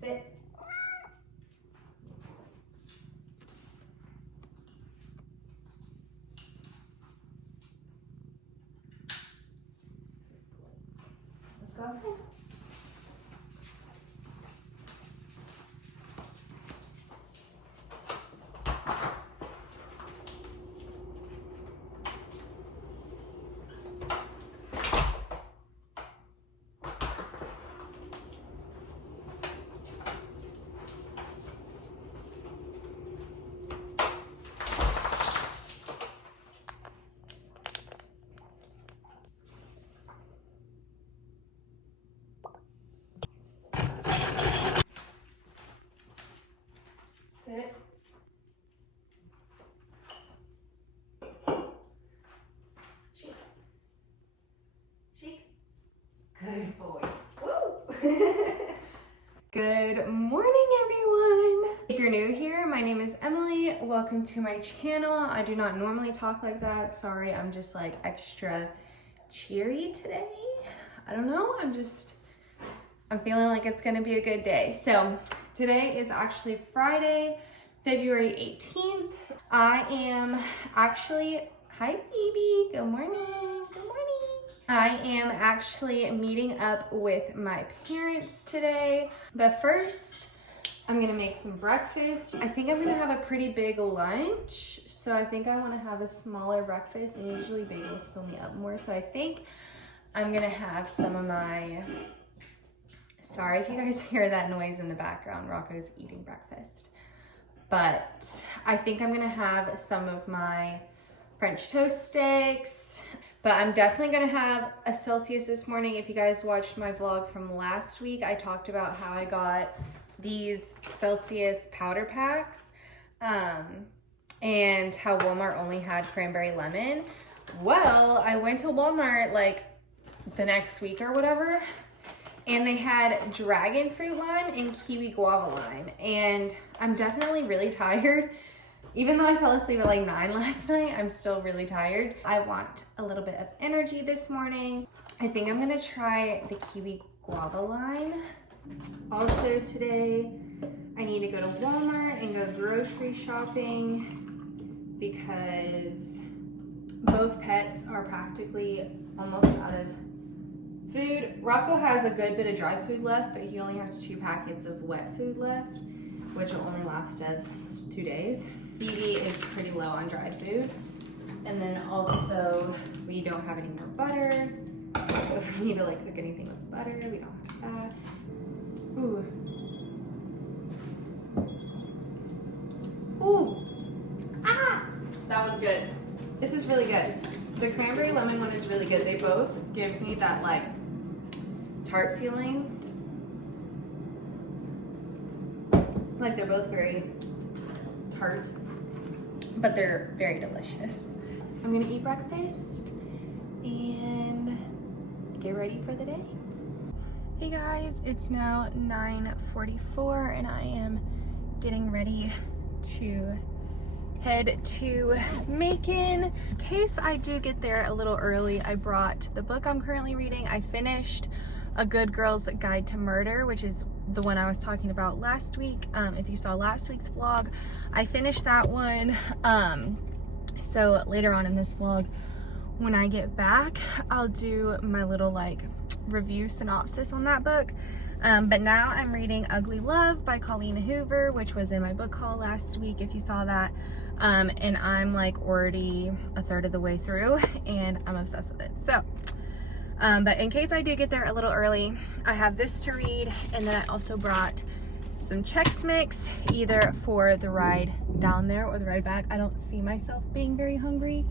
Sit. Let's go outside. Sit. Shake. Shake. Good boy. Woo! Good morning, everyone. If you're new here, my name is Emily. Welcome to my channel. I do not normally talk like that. Sorry, I'm just like extra cheery today. I don't know. I'm feeling like it's gonna be a good day. So today is actually Friday, February 18th. I am actually, hi baby, good morning, good morning. I am actually meeting up with my parents today. But first, I'm gonna make some breakfast. I think I'm gonna have a pretty big lunch. So I think I wanna have a smaller breakfast, and usually bagels fill me up more. So I think I'm gonna have some of my, sorry if you guys hear that noise in the background, Rocco's eating breakfast. But I think I'm gonna have some of my French toast sticks, but I'm definitely gonna have a Celsius this morning. If you guys watched my vlog from last week, I talked about how I got these Celsius powder packs and how Walmart only had cranberry lemon. Well, I went to Walmart like the next week or whatever, and they had dragon fruit lime and kiwi guava lime. And I'm definitely really tired. Even though I fell asleep at like 9 last night, I'm still really tired. I want a little bit of energy this morning. I think I'm gonna try the kiwi guava lime. Also today, I need to go to Walmart and go grocery shopping because both pets are practically almost out of food. Rocco has a good bit of dry food left, but he only has 2 packets of wet food left, which will only last us 2 days. Phoebe is pretty low on dry food. And then also, we don't have any more butter. So if we need to like cook anything with butter, we don't have that. Ooh. Ooh. Ah! That one's good. This is really good. The cranberry lemon one is really good. They both give me that like tart feeling. Like they're both very tart, but they're very delicious. I'm gonna eat breakfast and get ready for the day. Hey guys, it's now 9:44 and I am getting ready to head to Macon. In case I do get there a little early, I brought the book I'm currently reading. I finished A Good Girl's Guide to Murder, which is the one I was talking about last week. If you saw last week's vlog, I finished that one. So later on in this vlog, when I get back, I'll do my little like review synopsis on that book. But now I'm reading Ugly Love by Colleen Hoover, which was in my book haul last week, if you saw that. And I'm like already a third of the way through and I'm obsessed with it. So, but in case I do get there a little early, I have this to read, and then I also brought some Chex Mix, either for the ride down there or the ride back. I don't see myself being very hungry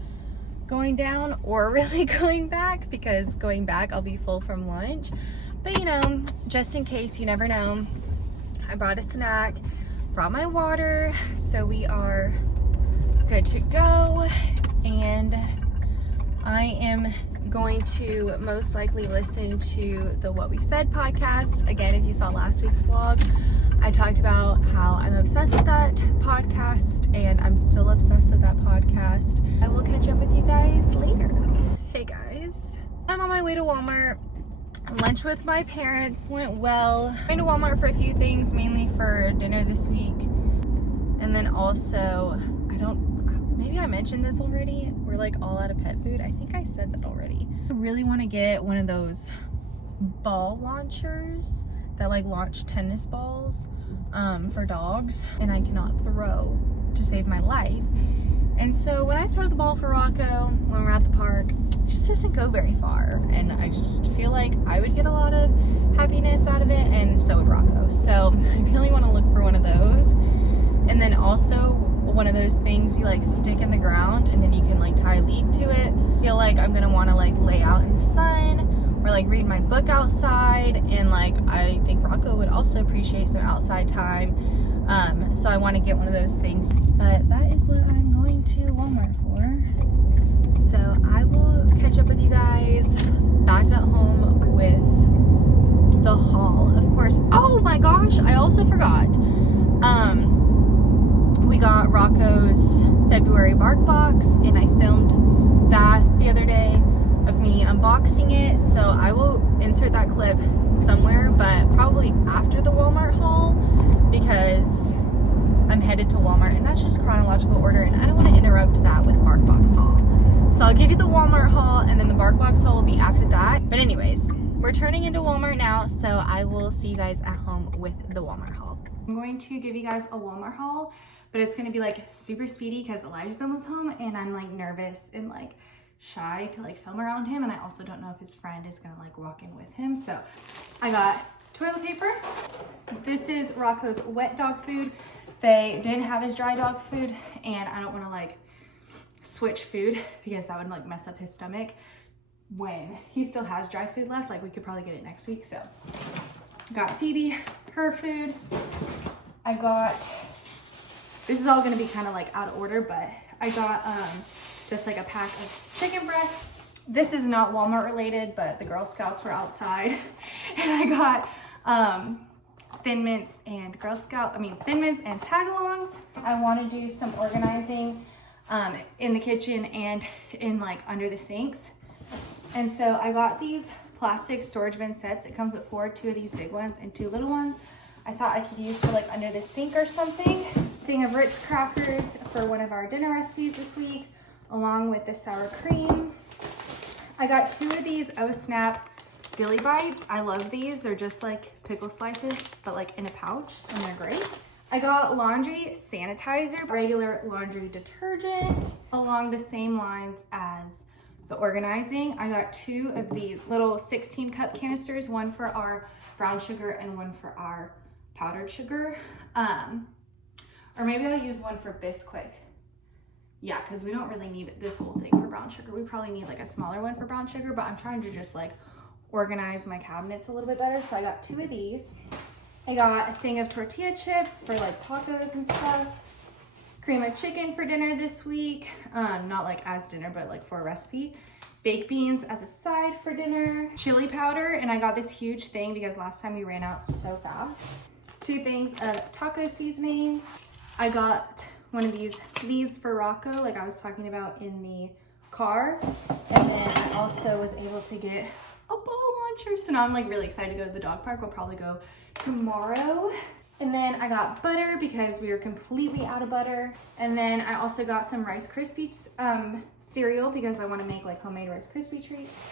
going down or really going back, because going back I'll be full from lunch. But you know, just in case, you never know, I brought a snack, brought my water, so we are good to go. And I am going to most likely listen to the What We Said podcast. Again, if you saw last week's vlog, I talked about how I'm obsessed with that podcast, and I'm still obsessed with that podcast. I will catch up with you guys later. Hey guys, I'm on my way to Walmart. Lunch with my parents went well. I went to Walmart for a few things, mainly for dinner this week. And then also, maybe I mentioned this already. We're like all out of pet food. I think I said that already. I really want to get one of those ball launchers that like launch tennis balls for dogs, and I cannot throw to save my life. And so when I throw the ball for Rocco when we're at the park, it just doesn't go very far, and I just feel like I would get a lot of happiness out of it, and so would Rocco. So I really want to look for one of those. And then also one of those things you like stick in the ground and then you can like tie a lead to it. I feel like I'm gonna want to like lay out in the sun or like read my book outside, and like I think Rocco would also appreciate some outside time. So I want to get one of those things, but that is what I'm going to Walmart for. So I will catch up with you guys back at home with the haul, of course. Oh my gosh, I also forgot. We got Rocco's February Barkbox, and I filmed that the other day of me unboxing it, so I will insert that clip somewhere, but probably after the Walmart haul, because I'm headed to Walmart, and that's just chronological order, and I don't want to interrupt that with Barkbox haul. So I'll give you the Walmart haul, and then the Barkbox haul will be after that. But anyways, we're turning into Walmart now, so I will see you guys at home with the Walmart haul. I'm going to give you guys a Walmart haul, but it's gonna be like super speedy because Elijah's almost home, and I'm like nervous and like shy to like film around him, and I also don't know if his friend is gonna like walk in with him. So I got toilet paper. This is Rocco's wet dog food. They didn't have his dry dog food, and I don't want to like switch food because that would like mess up his stomach when he still has dry food left. Like we could probably get it next week. So got Phoebe her food. I got, this is all gonna be kind of like out of order, but I got just like a pack of chicken breasts. This is not Walmart related, but the Girl Scouts were outside, and I got Thin Mints and Thin Mints and Tagalongs. I want to do some organizing in the kitchen and in like under the sinks, and so I got these plastic storage bin sets. It comes with 4, 2 of these big ones and 2 little ones. I thought I could use for like under the sink or something. Thing of Ritz crackers for one of our dinner recipes this week, along with the sour cream. I got 2 of these Oh Snap Dilly Bites. I love these. They're just like pickle slices, but like in a pouch, and they're great. I got laundry sanitizer, regular laundry detergent, along the same lines as the organizing. I got 2 of these little 16 cup canisters, one for our brown sugar and one for our powdered sugar. Or maybe I'll use one for Bisquick. Yeah, because we don't really need this whole thing for brown sugar. We probably need like a smaller one for brown sugar, but I'm trying to just like organize my cabinets a little bit better. So I got 2 of these. I got a thing of tortilla chips for like tacos and stuff. Cream of chicken for dinner this week. Not like as dinner, but like for a recipe. Baked beans as a side for dinner. Chili powder, and I got this huge thing because last time we ran out so fast. 2 things of taco seasoning. I got one of these leads for Rocco, like I was talking about in the car. And then I also was able to get a ball launcher. So now I'm like really excited to go to the dog park. We'll probably go tomorrow. And then I got butter because we were completely out of butter. And then I also got some Rice Krispies cereal because I want to make like homemade Rice Krispie treats.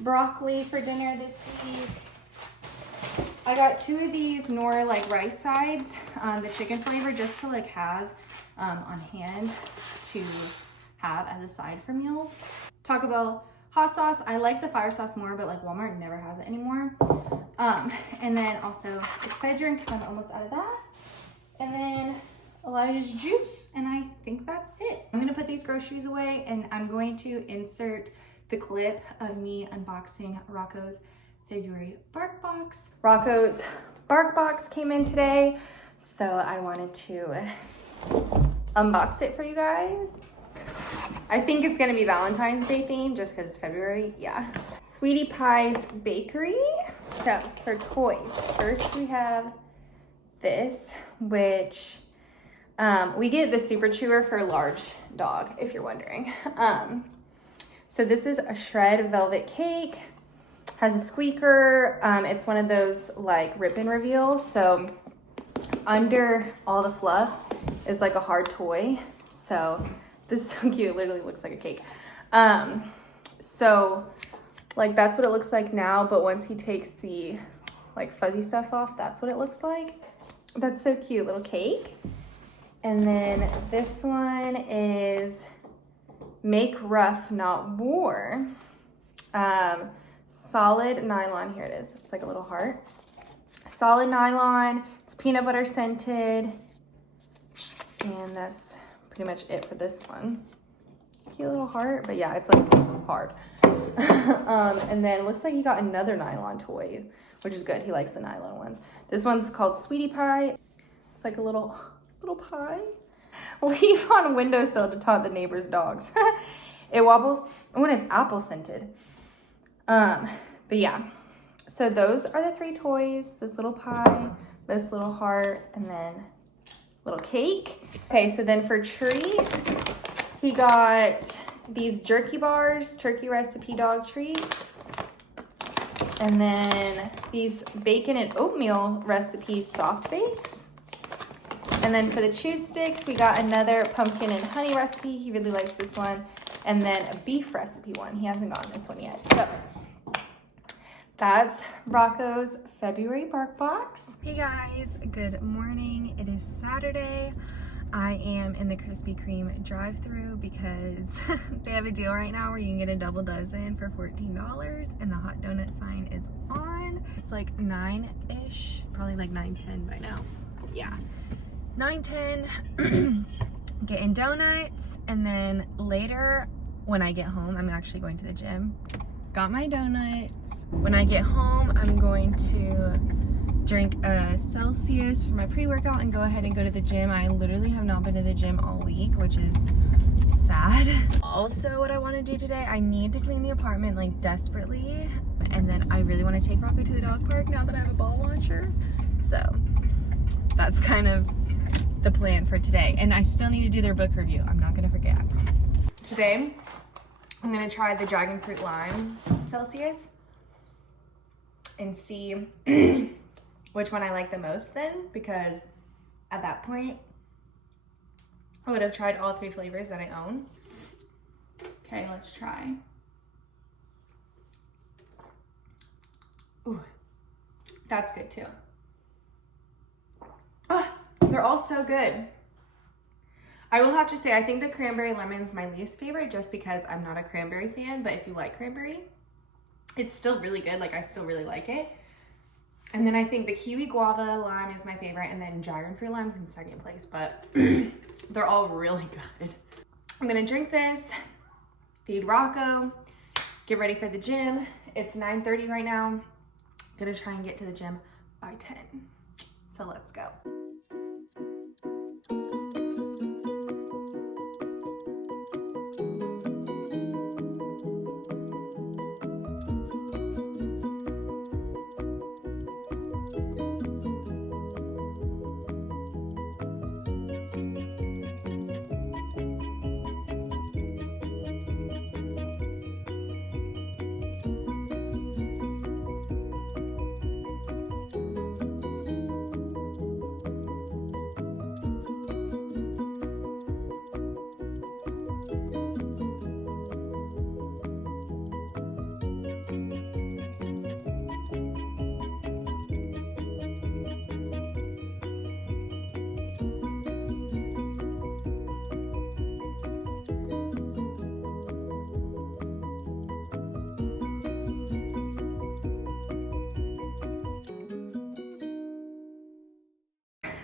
Broccoli for dinner this week. I got 2 of these Nor like rice sides, the chicken flavor, just to like have on hand to have as a side for meals. Taco Bell hot sauce. I like the fire sauce more, but like Walmart never has it anymore. And then also Excedrin because I'm almost out of that. And then Elijah's juice, and I think that's it. I'm gonna put these groceries away, and I'm going to insert the clip of me unboxing Rocco's February Barkbox. Rocco's Barkbox came in today, so I wanted to unbox it for you guys. I think it's gonna be Valentine's Day themed just because it's February, yeah. Sweetie Pie's Bakery. So for toys, first we have this, which we get the Super Chewer for large dog, if you're wondering. So this is a shred velvet cake. Has a squeaker. It's one of those like rip and reveal. So under all the fluff is like a hard toy. So this is so cute. It literally looks like a cake. So like that's what it looks like now, but once he takes the like fuzzy stuff off, that's what it looks like. That's so cute, little cake. And then this one is Make Rough Not War. Solid nylon, here it is. It's like a little heart. Solid nylon, it's peanut butter scented. And that's pretty much it for this one. Cute little heart, but yeah, it's like hard. And then it looks like he got another nylon toy, which is good. He likes the nylon ones. This one's called Sweetie Pie. It's like a little pie. Leave on windowsill to taunt the neighbor's dogs. It wobbles when it's apple scented. But yeah, so those are the 3 toys. This little pie, this little heart, and then little cake. Okay, so then for treats, he got these jerky bars, turkey recipe dog treats. And then these bacon and oatmeal recipe soft bakes. And then for the chew sticks, we got another pumpkin and honey recipe. He really likes this one. And then a beef recipe one. He hasn't gotten this one yet. So that's Rocco's February Barkbox. Hey guys, good morning. It is Saturday. I am in the Krispy Kreme drive-thru because they have a deal right now where you can get a double dozen for $14 and the hot donut sign is on. It's like 9-ish, probably like 9:10 by now. Yeah, 9:10, getting donuts, and then later when I get home, I'm actually going to the gym. Got my donuts. When I get home, I'm going to drink a Celsius for my pre-workout and go ahead and go to the gym. I literally have not been to the gym all week, which is sad. Also, what I want to do today, I need to clean the apartment like desperately, and then I really want to take Rocco to the dog park now that I have a ball launcher. So that's kind of the plan for today. And I still need to do their book review. I'm not gonna forget, I promise. Today, I'm gonna try the dragon fruit lime Celsius and see which one I like the most then, because at that point, I would have tried all 3 flavors that I own. Okay, let's try. Ooh, that's good too. Ah, they're all so good. I will have to say, I think the cranberry lemon's my least favorite just because I'm not a cranberry fan, but if you like cranberry, it's still really good. Like, I still really like it. And then I think the kiwi guava lime is my favorite, and then dragon fruit lime's in second place, but they're all really good. I'm gonna drink this, feed Rocco, get ready for the gym. It's 9:30 right now. I'm gonna try and get to the gym by 10. So let's go.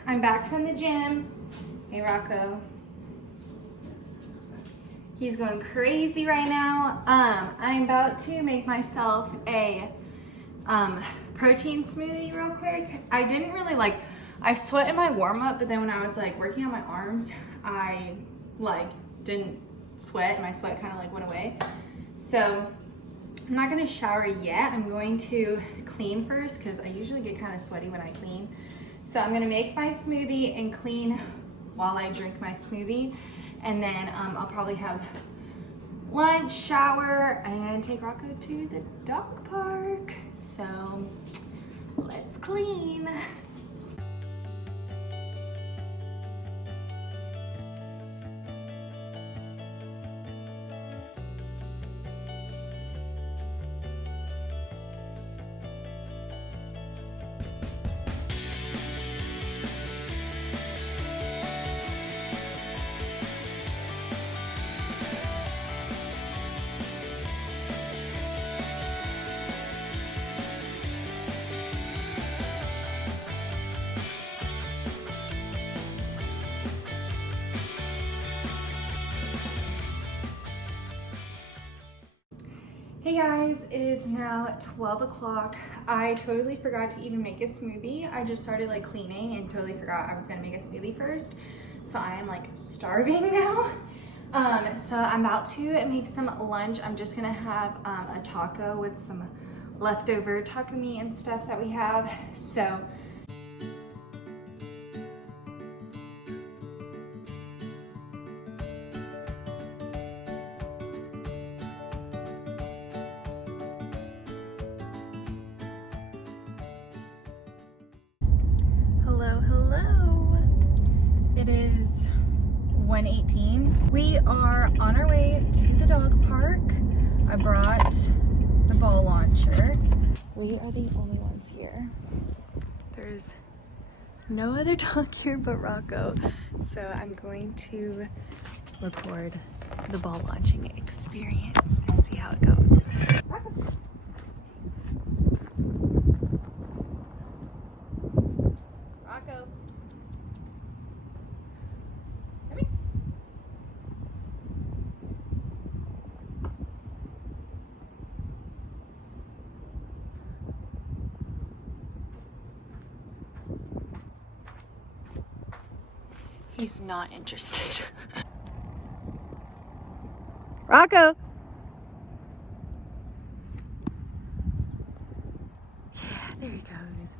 I'm back from the gym. Hey, Rocco. He's going crazy right now. I'm about to make myself a protein smoothie real quick. I didn't really I sweat in my warm up, but then when I was like working on my arms, I didn't sweat and my sweat kind of went away. So I'm not gonna shower yet. I'm going to clean first because I usually get kind of sweaty when I clean. So I'm gonna make my smoothie and clean while I drink my smoothie. And then I'll probably have lunch, shower, and take Rocco to the dog park. So let's clean. Hey guys, it is now 12 o'clock. I totally forgot to even make a smoothie. I just started like cleaning and totally forgot I was gonna make a smoothie first. So I am like starving now. So I'm about to make some lunch. I'm just gonna have a taco with some leftover taco meat and stuff that we have. So hello. It is 1:18. We are on our way to the dog park. I brought the ball launcher. We are the only ones here. There's no other dog here but Rocco. So I'm going to record the ball launching experience and see how it goes. Rocco. Come here. He's not interested. Rocco! Yeah, there he goes.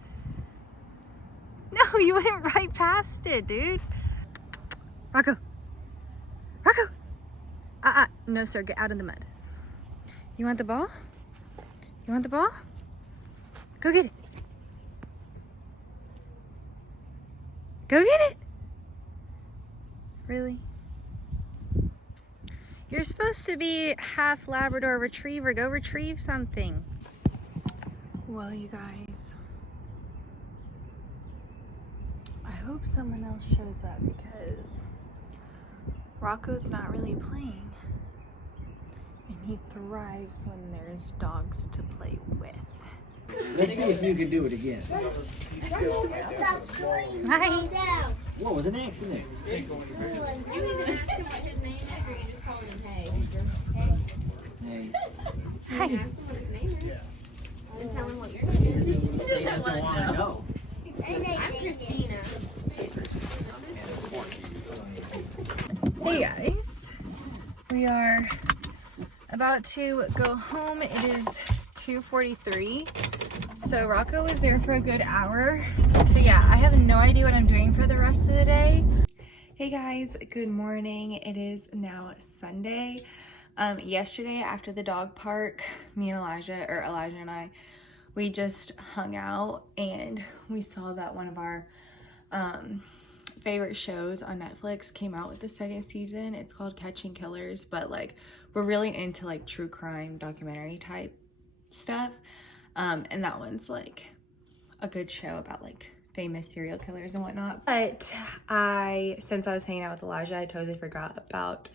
No, you went right past it, dude. Rocco. Rocco. No, sir, get out of the mud. You want the ball? You want the ball? Go get it. Go get it. Really? You're supposed to be half Labrador Retriever. Go retrieve something. Well, you guys, I hope someone else shows up because Rocco's not really playing. And he thrives when there's dogs to play with. Let's see if you can do it again. Hi. What was an accident? Do you even ask him what his name is, or you just call him Hey? Hey. Hi. Ask him what his name is, and tell him what your name is. He doesn't want to know. I'm Christina. Hey guys, we are about to go home. It is 2:43. So Rocco was there for a good hour. So yeah, I have no idea what I'm doing for the rest of the day. Hey guys, good morning. It is now Sunday. Yesterday after the dog park, me and Elijah and I, we just hung out and we saw that one of our favorite shows on Netflix came out with the second season. It's called Catching Killers, but like we're really into like true crime documentary type stuff. And that one's like a good show about like famous serial killers and whatnot. But since I was hanging out with Elijah, I totally forgot about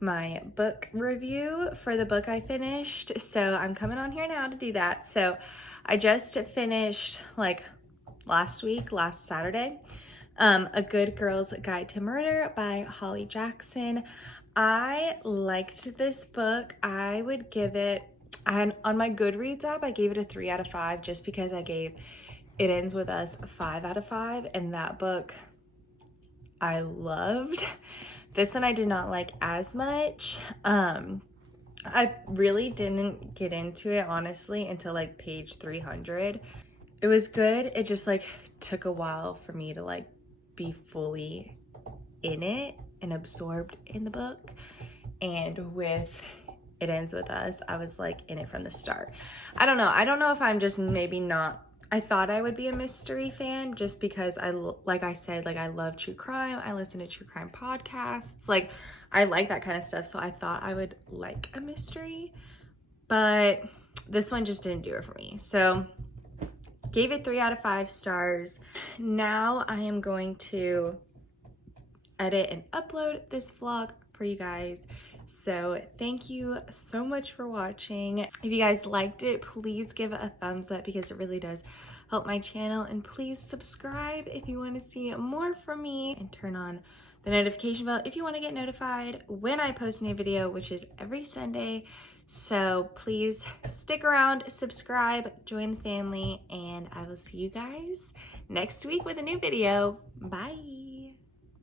my book review for the book I finished. So I'm coming on here now to do that. So I just finished like last Saturday, A Good Girl's Guide to Murder by Holly Jackson. I liked this book. I would give it, on my Goodreads app, I gave it a 3 out of 5 just because I gave It Ends With Us a 5 out of 5, and that book I loved. This one I did not like as much. I really didn't get into it honestly until like page 300. It was good. It just like took a while for me to like be fully in it and absorbed in the book. And with It Ends With Us. I was like in it from the start. I don't know if I'm just maybe not, I thought I would be a mystery fan just because like I said, like I love true crime. I listen to true crime podcasts. Like I like that kind of stuff. So I thought I would like a mystery, but this one just didn't do it for me. So gave it 3 out of 5 stars. Now I am going to edit and upload this vlog for you guys. So thank you so much for watching. If you guys liked it, please give it a thumbs up because it really does help my channel. And please subscribe if you want to see more from me, and turn on the notification bell if you want to get notified when I post a new video, which is every Sunday. So please stick around, subscribe, join the family, and I will see you guys next week with a new video. Bye.